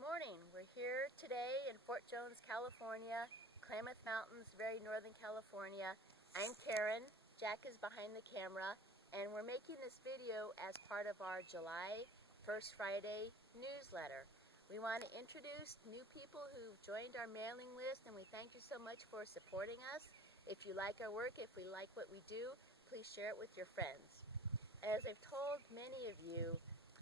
morning. We're here today in Fort Jones, California, Klamath Mountains, very northern California. I'm Karen, Jack is behind the camera, and we're making this video as part of our July 1st Friday newsletter. We want to introduce new people who've joined our mailing list, and we thank you so much for supporting us. If you like our work, if we like what we do, please share it with your friends. As I've told many of you,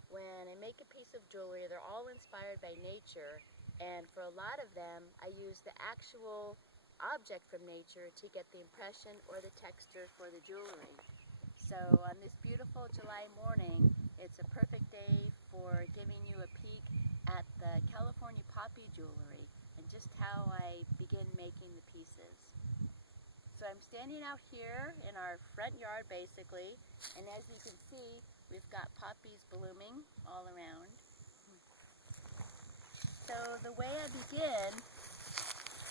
when I make a piece of jewelry, they're all inspired by nature, and for a lot of them, I use the actual object from nature to get the impression or the texture for the jewelry. So on this beautiful July morning, it's a perfect day for giving you a peek at the California Poppy jewelry and just how I begin making the pieces. So I'm standing out here in our front yard basically, and as you can see, we've got poppies blooming all around. So the way I begin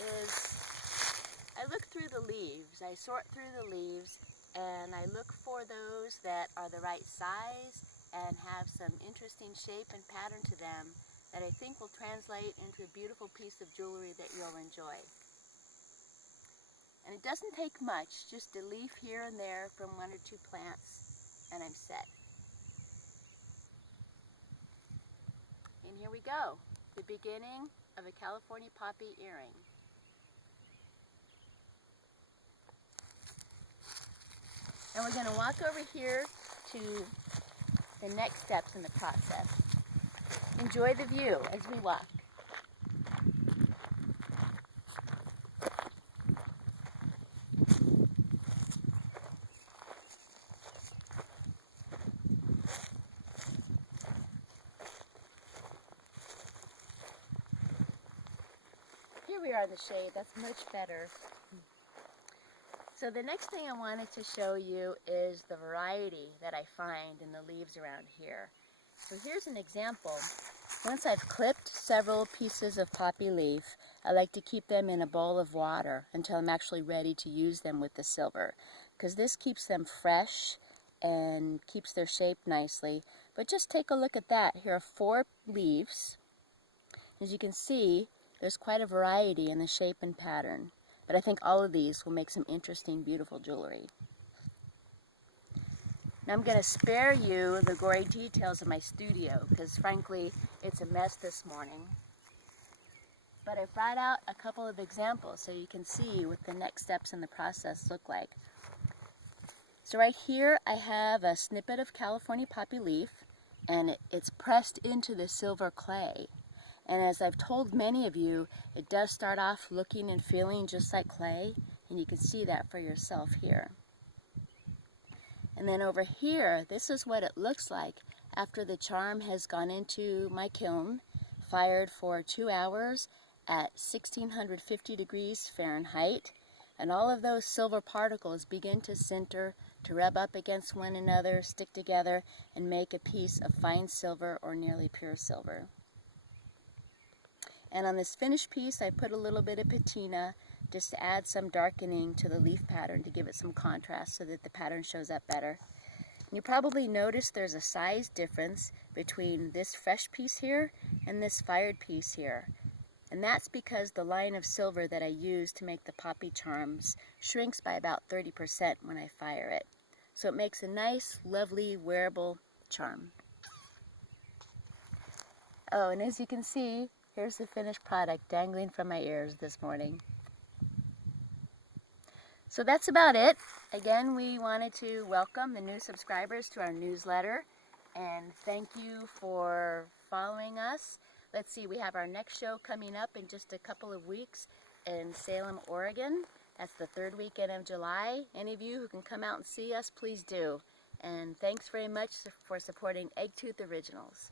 is I look through the leaves. I sort through the leaves and I look for those that are the right size and have some interesting shape and pattern to them that I think will translate into a beautiful piece of jewelry that you'll enjoy. And it doesn't take much, just a leaf here and there from one or two plants, and I'm set. And here we go, the beginning of a California Poppy earring. And we're going to walk over here to the next steps in the process. Enjoy the view as we walk. Here we are in the shade, that's much better. So the next thing I wanted to show you is the variety that I find in the leaves around here. So here's an example. Once I've clipped several pieces of poppy leaf, I like to keep them in a bowl of water until I'm actually ready to use them with the silver, because this keeps them fresh and keeps their shape nicely. But just take a look at that. Here are 4 leaves. As you can see, there's quite a variety in the shape and pattern, but I think all of these will make some interesting, beautiful jewelry. Now I'm going to spare you the gory details of my studio, because frankly, it's a mess this morning. But I've brought out a couple of examples so you can see what the next steps in the process look like. So right here I have a snippet of California poppy leaf, and it's pressed into the silver clay. And as I've told many of you, it does start off looking and feeling just like clay, and you can see that for yourself here. And then over here, this is what it looks like after the charm has gone into my kiln, fired for 2 hours at 1650 degrees Fahrenheit, and all of those silver particles begin to sinter, to rub up against one another, stick together, and make a piece of fine silver or nearly pure silver. And on this finished piece, I put a little bit of patina just to add some darkening to the leaf pattern to give it some contrast so that the pattern shows up better. And you probably noticed there's a size difference between this fresh piece here and this fired piece here. And that's because the line of silver that I use to make the poppy charms shrinks by about 30% when I fire it. So it makes a nice, lovely, wearable charm. Oh, and as you can see, here's the finished product dangling from my ears this morning. So that's about it. Again, we wanted to welcome the new subscribers to our newsletter, and thank you for following us. Let's see, we have our next show coming up in just a couple of weeks in Salem, Oregon. That's the 3rd weekend of July. Any of you who can come out and see us, please do. And thanks very much for supporting Eggtooth Originals.